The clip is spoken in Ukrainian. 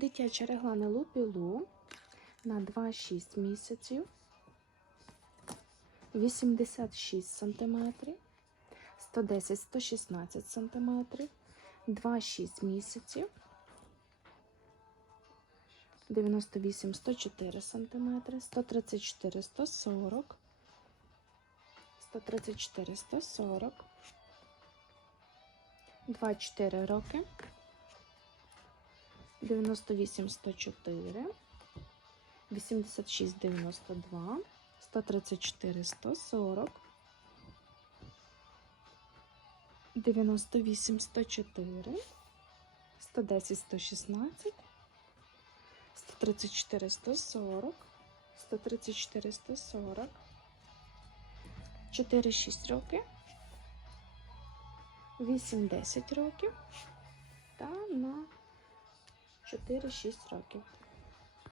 Дитяча реглана лупілу на 2-6 місяців, 86 см, 110-116 см, 2-6 місяців, 98-104 см, 134-140 134 140 24 роки 98 104 86 92 134 140 98 104 110 116 134 140 134 140 4-6 років, 8-10 років. Та на 4-6 років.